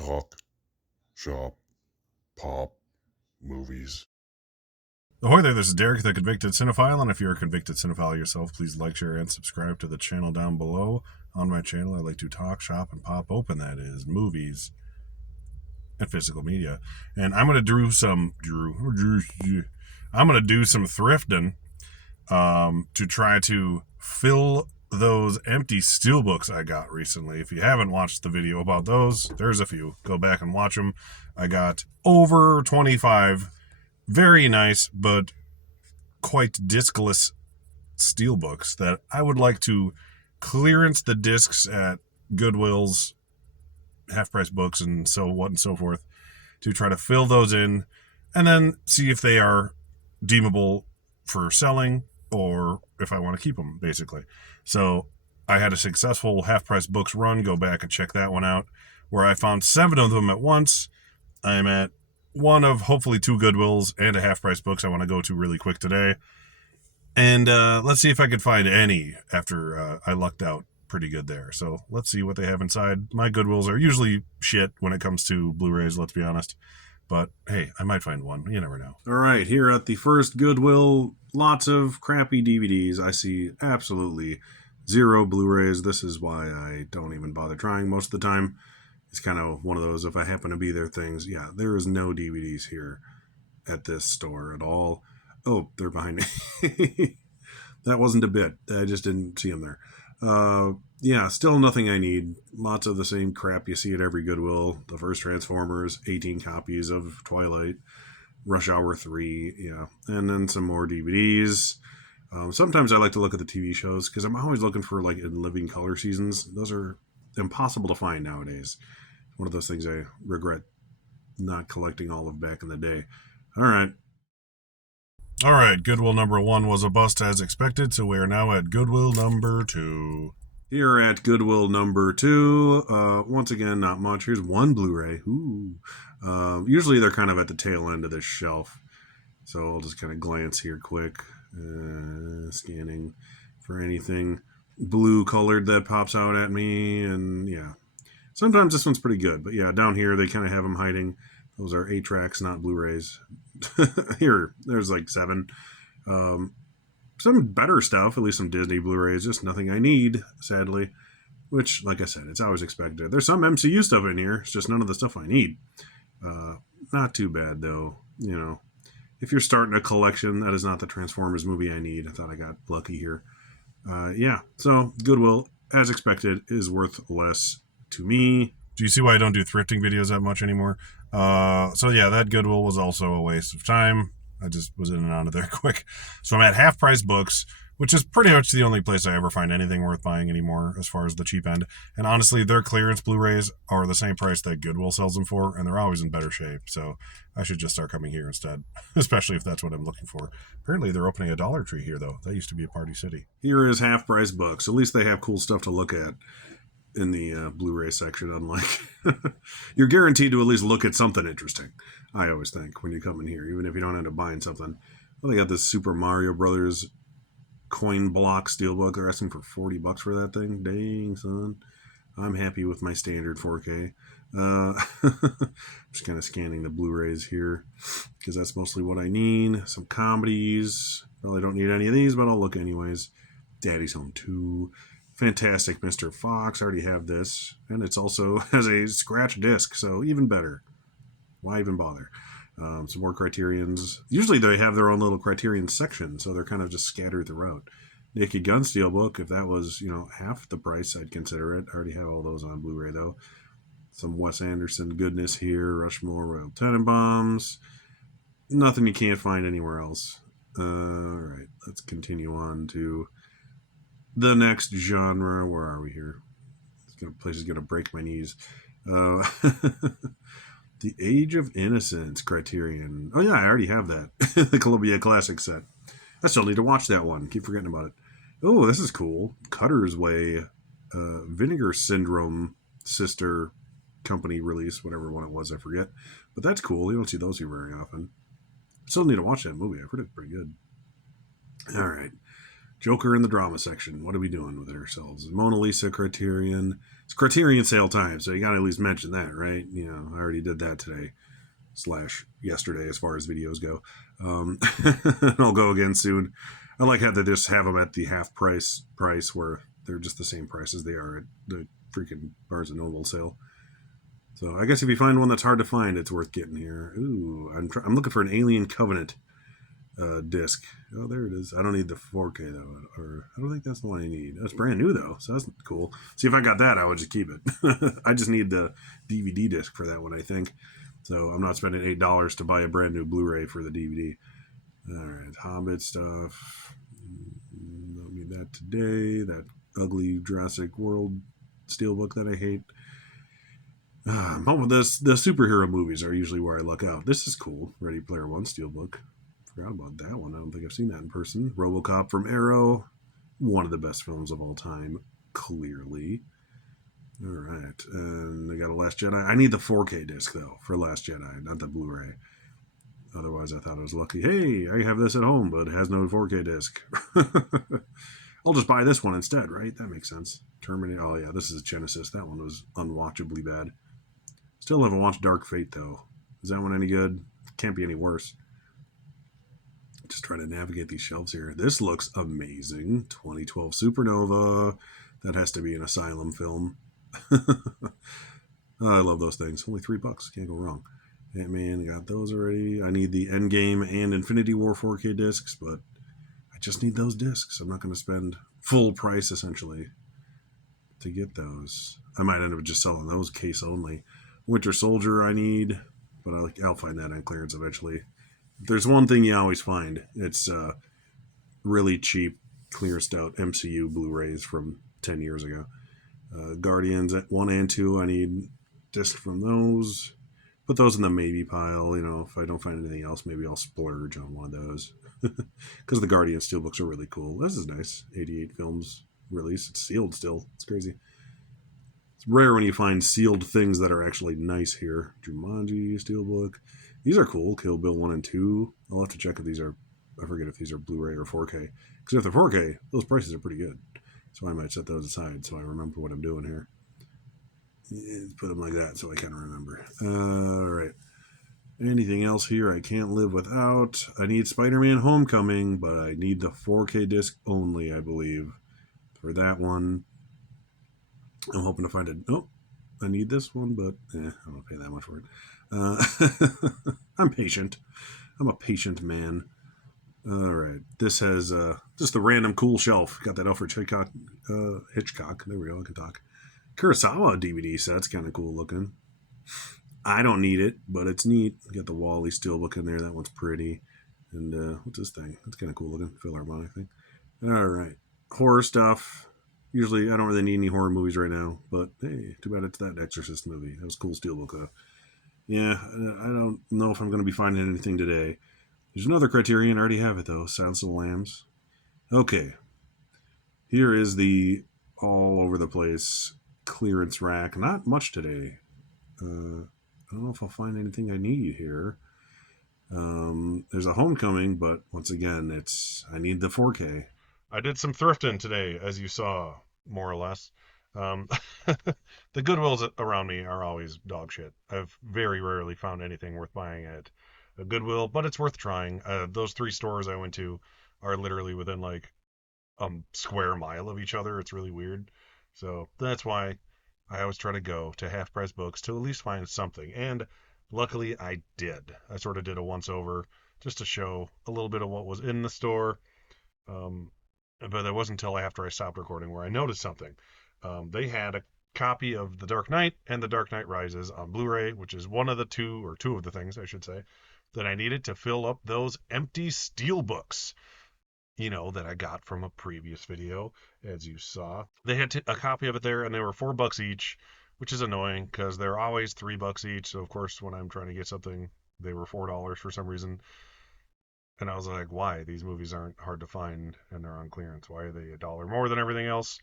Talk, shop, pop, movies. Ahoy there, this is Derek, the Convicted Cinephile, and if you're a convicted cinephile yourself, please like, share, and subscribe to the channel down below. On my channel, I like to talk, shop, and pop open, that is, movies and physical media. And I'm going to do some thrifting to try to fill those empty steelbooks I got recently. If you haven't watched the video about those, there's a few. Go back and watch them. I got over 25 very nice but quite discless steelbooks that I would like to clearance the discs at Goodwill's, half-price books, and so what and so forth, to try to fill those in and then see if they are deemable for selling or if I want to keep them, basically. So I had a successful half-price books run. Go back and check that one out, where I found 7 of them at once. I'm at one of hopefully 2 Goodwills and a half-price books I want to go to really quick today. And let's see if I could find any after I lucked out pretty good there. So let's see what they have inside. My Goodwills are usually shit when it comes to Blu-rays, let's be honest. But hey, I might find one. You never know. All right, here at the first Goodwill, lots of crappy DVDs. I see absolutely 0 Blu-rays. This is why I don't even bother trying most of the time. It's kind of one of those, if I happen to be there things, yeah, there is no DVDs here at this store at all. Oh, they're behind me. That wasn't a bit. I just didn't see them there. Yeah, still nothing I need. Lots of the same crap you see at every Goodwill. The first Transformers, 18 copies of Twilight, Rush Hour 3, yeah. And then some more DVDs. Sometimes I like to look at the TV shows because I'm always looking for, like, in living color seasons. Those are impossible to find nowadays. One of those things I regret not collecting all of back in the day. All right, Goodwill number 1 was a bust as expected, so we are now at Goodwill number 2. Here at Goodwill number 2, once again, not much. Here's one Blu-ray. Ooh. Usually they're kind of at the tail end of this shelf, so I'll just kind of glance here quick, scanning for anything blue colored that pops out at me, and yeah. Sometimes this one's pretty good, but yeah, down here they kind of have them hiding. Those are 8-tracks, not Blu-rays. Here, there's like 7. Some better stuff, at least some Disney Blu-rays, just nothing I need, sadly. Which, like I said, it's always expected. There's some MCU stuff in here, it's just none of the stuff I need. Not too bad, though. You know, if you're starting a collection, that is not the Transformers movie I need. I thought I got lucky here. Yeah, so Goodwill, as expected, is worth less to me. Do you see why I don't do thrifting videos that much anymore? So yeah, that Goodwill was also a waste of time. I just was in and out of there quick. So I'm at Half Price Books, which is pretty much the only place I ever find anything worth buying anymore as far as the cheap end. And honestly, their clearance Blu-rays are the same price that Goodwill sells them for, and they're always in better shape. So I should just start coming here instead, especially if that's what I'm looking for. Apparently they're opening a Dollar Tree here, though. That used to be a Party City. Here is Half Price Books. At least they have cool stuff to look at in the Blu-ray section, unlike you're guaranteed to at least look at something interesting, I always think, when you come in here, even if you don't end up buying something. Well, they got this Super Mario Brothers coin block steelbook. They're asking for $40 for that thing. Dang, son. I'm happy with my standard 4K. Just kind of scanning the Blu-rays here because that's mostly what I need. Some comedies. Probably don't need any of these, but I'll look anyways. Daddy's Home 2. Fantastic Mr. Fox. I already have this. And it's also has a scratch disc, so even better. Why even bother? Some more Criterions. Usually they have their own little Criterion section, so they're kind of just scattered throughout. Naked Gun Steelbook, if that was, half the price, I'd consider it. I already have all those on Blu-ray, though. Some Wes Anderson goodness here. Rushmore, Royal Tenenbaums. Nothing you can't find anywhere else. All right, let's continue on to the next genre. Where are we here? This place is going to break my knees. The Age of Innocence Criterion. Oh, yeah, I already have that. The Columbia Classic set. I still need to watch that one. Keep forgetting about it. Oh, this is cool. Cutter's Way. Vinegar Syndrome sister company release. Whatever one it was, I forget. But that's cool. You don't see those here very often. Still need to watch that movie. I've heard it's pretty good. All right. Joker in the drama section. What are we doing with ourselves? Mona Lisa, Criterion. It's Criterion sale time, so you got to at least mention that, right? I already did that today / yesterday as far as videos go. I'll go again soon. I like how they just have them at the half price where they're just the same price as they are at the freaking Barnes and Noble sale. So I guess if you find one that's hard to find, it's worth getting here. Ooh, I'm looking for an Alien Covenant disc. Oh, there it is. I don't need the 4K though, or I don't think that's the one I need. It's brand new though, so that's cool. See, if I got that, I would just keep it. I just need the DVD disc for that one, I think. So I'm not spending $8 to buy a brand new Blu-ray for the DVD. All right, Hobbit stuff. Don't need that today. That ugly Jurassic World steelbook that I hate. The superhero movies are usually where I look out. This is cool. Ready Player One steelbook. Forgot about that one. I don't think I've seen that in person. RoboCop from Arrow. One of the best films of all time, clearly. All right. And I got a Last Jedi. I need the 4K disc, though, for Last Jedi, not the Blu-ray. Otherwise, I thought I was lucky. Hey, I have this at home, but it has no 4K disc. I'll just buy this one instead, right? That makes sense. Terminator. Oh, yeah, this is a Genesis. That one was unwatchably bad. Still haven't watched Dark Fate, though. Is that one any good? Can't be any worse. Just trying to navigate these shelves here. This looks amazing. 2012 Supernova. That has to be an Asylum film. I love those things. Only $3. Can't go wrong. Ant-Man, got those already. I need the Endgame and Infinity War 4K discs, but I just need those discs. I'm not going to spend full price, essentially, to get those. I might end up just selling those case only. Winter Soldier I need, but I'll find that on clearance eventually. There's one thing you always find. It's really cheap, clearanced out MCU Blu-rays from 10 years ago. Guardians 1 and 2, I need disc from those. Put those in the maybe pile. If I don't find anything else, maybe I'll splurge on one of those. Because the Guardian steelbooks are really cool. This is nice. 88 films release. It's sealed still. It's crazy. It's rare when you find sealed things that are actually nice here. Jumanji steelbook. These are cool. Kill Bill 1 and 2. I'll have to check if these are... I forget if these are Blu-ray or 4K. Because if they're 4K, those prices are pretty good. So I might set those aside so I remember what I'm doing here. Put them like that so I can remember. All right. Anything else here I can't live without? I need Spider-Man Homecoming, but I need the 4K disc only, I believe, for that one. I'm hoping to find it. Oh, I need this one, but I don't pay that much for it. I'm patient. I'm a patient man. All right. This has just the random cool shelf. Got that Alfred Hitchcock. There we go. I can talk. Kurosawa DVD set's kind of cool looking. I don't need it, but it's neat. Got the Wally steelbook in there. That one's pretty. And what's this thing? That's kind of cool looking. Philharmonic thing. All right. Horror stuff. Usually, I don't really need any horror movies right now, but hey, too bad it's that Exorcist movie. That was a cool steelbook, though. Yeah, I don't know if I'm going to be finding anything today. There's another Criterion. I already have it, though. Silence of the Lambs. Okay. Here is the all over the place clearance rack. Not much today. I don't know if I'll find anything I need here. There's a Homecoming, but once again, I need the 4K. I did some thrifting today, as you saw, more or less. The Goodwills around me are always dog shit. I've very rarely found anything worth buying at a Goodwill, but it's worth trying. Those 3 stores I went to are literally within like a square mile of each other. It's really weird. So that's why I always try to go to half price books to at least find something. And luckily I did. I sort of did a once over just to show a little bit of what was in the store. But it wasn't until after I stopped recording where I noticed something. They had a copy of The Dark Knight and The Dark Knight Rises on Blu-ray, which is one of the two of the things, I should say, that I needed to fill up those empty steel books, that I got from a previous video, as you saw. They had a copy of it there, and they were $4 each, which is annoying because they're always $3 each. So, of course, when I'm trying to get something, they were $4 for some reason. And I was like, why? These movies aren't hard to find and they're on clearance. Why are they $1 more than everything else?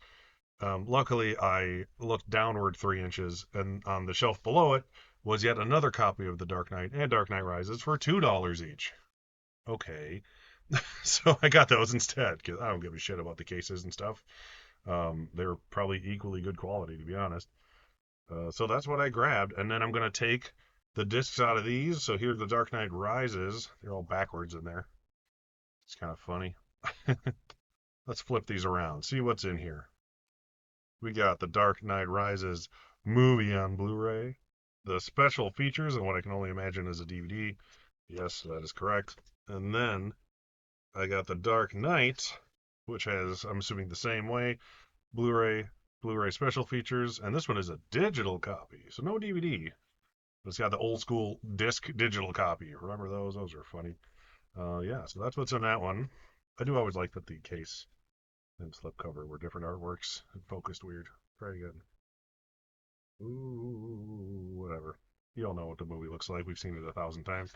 Luckily, I looked downward 3 inches, and on the shelf below it was yet another copy of The Dark Knight and Dark Knight Rises for $2 each. Okay, So I got those instead because I don't give a shit about the cases and stuff. They're probably equally good quality, to be honest. So that's what I grabbed, and then I'm gonna take the discs out of these. So here's the Dark Knight Rises. They're all backwards in there. It's kind of funny. Let's flip these around, see what's in here. We got the Dark Knight Rises movie on Blu-ray, the special features, and what I can only imagine is a DVD. Yes, that is correct. And then I got the Dark Knight, which has, I'm assuming, the same way, Blu-ray, Blu-ray special features, and this one is a digital copy, so no DVD. It's got the old school disc digital copy. Remember those? Those are funny. Yeah, so that's what's in that one. I do always like that the case and slipcover were different artworks. It focused weird. Very good. Ooh, whatever. You all know what the movie looks like. We've seen it 1,000 times.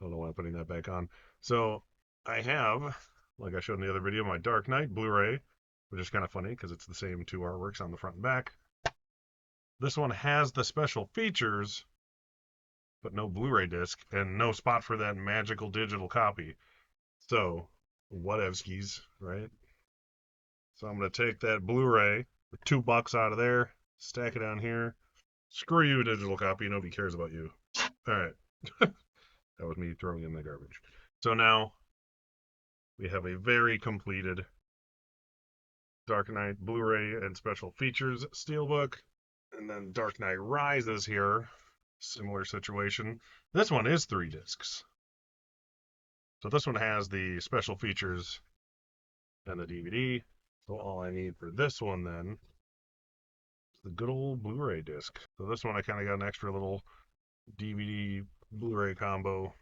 I don't know why I'm putting that back on. So I have, like I showed in the other video, my Dark Knight Blu-ray, which is kind of funny because it's the same two artworks on the front and back. This one has the special features, but no Blu-ray disc and no spot for that magical digital copy. So, whatevskis, right? So I'm going to take that Blu-ray, the $2 out of there, stack it down here. Screw you, digital copy. Nobody cares about you. All right. That was me throwing in the garbage. So now we have a very completed Dark Knight Blu-ray and special features steelbook. And then Dark Knight Rises here. Similar situation. This one is 3 discs. So this one has the special features and the DVD. So all I need for this one then is the good old Blu-ray disc. So this one I kind of got an extra little DVD Blu-ray combo.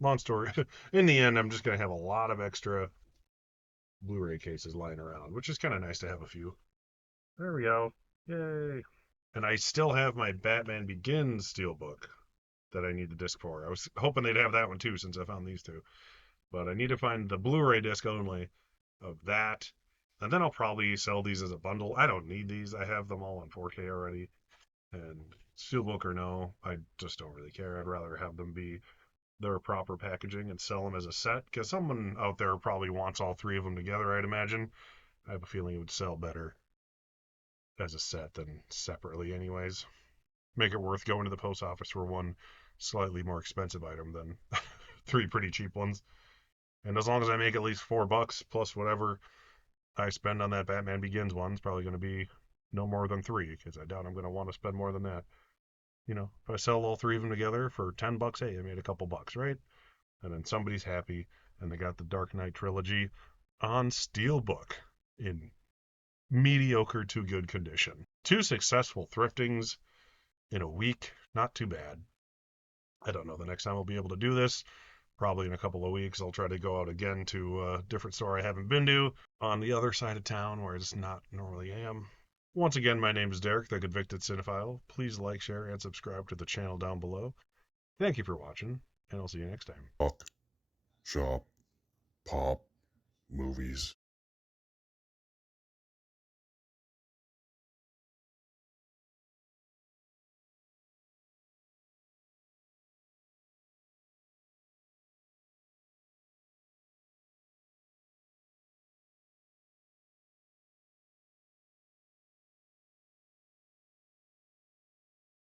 Long story. In the end, I'm just going to have a lot of extra Blu-ray cases lying around, which is kind of nice to have a few. There we go. Yay. And I still have my Batman Begins steelbook that I need the disc for. I was hoping they'd have that one too since I found these two. But I need to find the Blu-ray disc only of that. And then I'll probably sell these as a bundle. I don't need these. I have them all in 4K already. And steelbook or no, I just don't really care. I'd rather have them be their proper packaging and sell them as a set. Because someone out there probably wants all 3 of them together, I'd imagine. I have a feeling it would sell better as a set than separately anyways. Make it worth going to the post office for one slightly more expensive item than 3 pretty cheap ones. And as long as I make at least $4 plus whatever I spend on that Batman Begins one, it's probably going to be no more than 3 because I doubt I'm going to want to spend more than that. You know, if I sell all 3 of them together for $10, hey, I made a couple bucks, right? And then somebody's happy and they got the Dark Knight trilogy on steelbook in mediocre to good condition. 2 successful thriftings in a week, not too bad. I don't know the next time I'll be able to do this. Probably in a couple of weeks, I'll try to go out again to a different store I haven't been to on the other side of town where it's not normally am. Once again, my name is Derek, the Convicted Cinephile. Please like, share, and subscribe to the channel down below. Thank you for watching, and I'll see you next time. Talk, shop, pop, movies.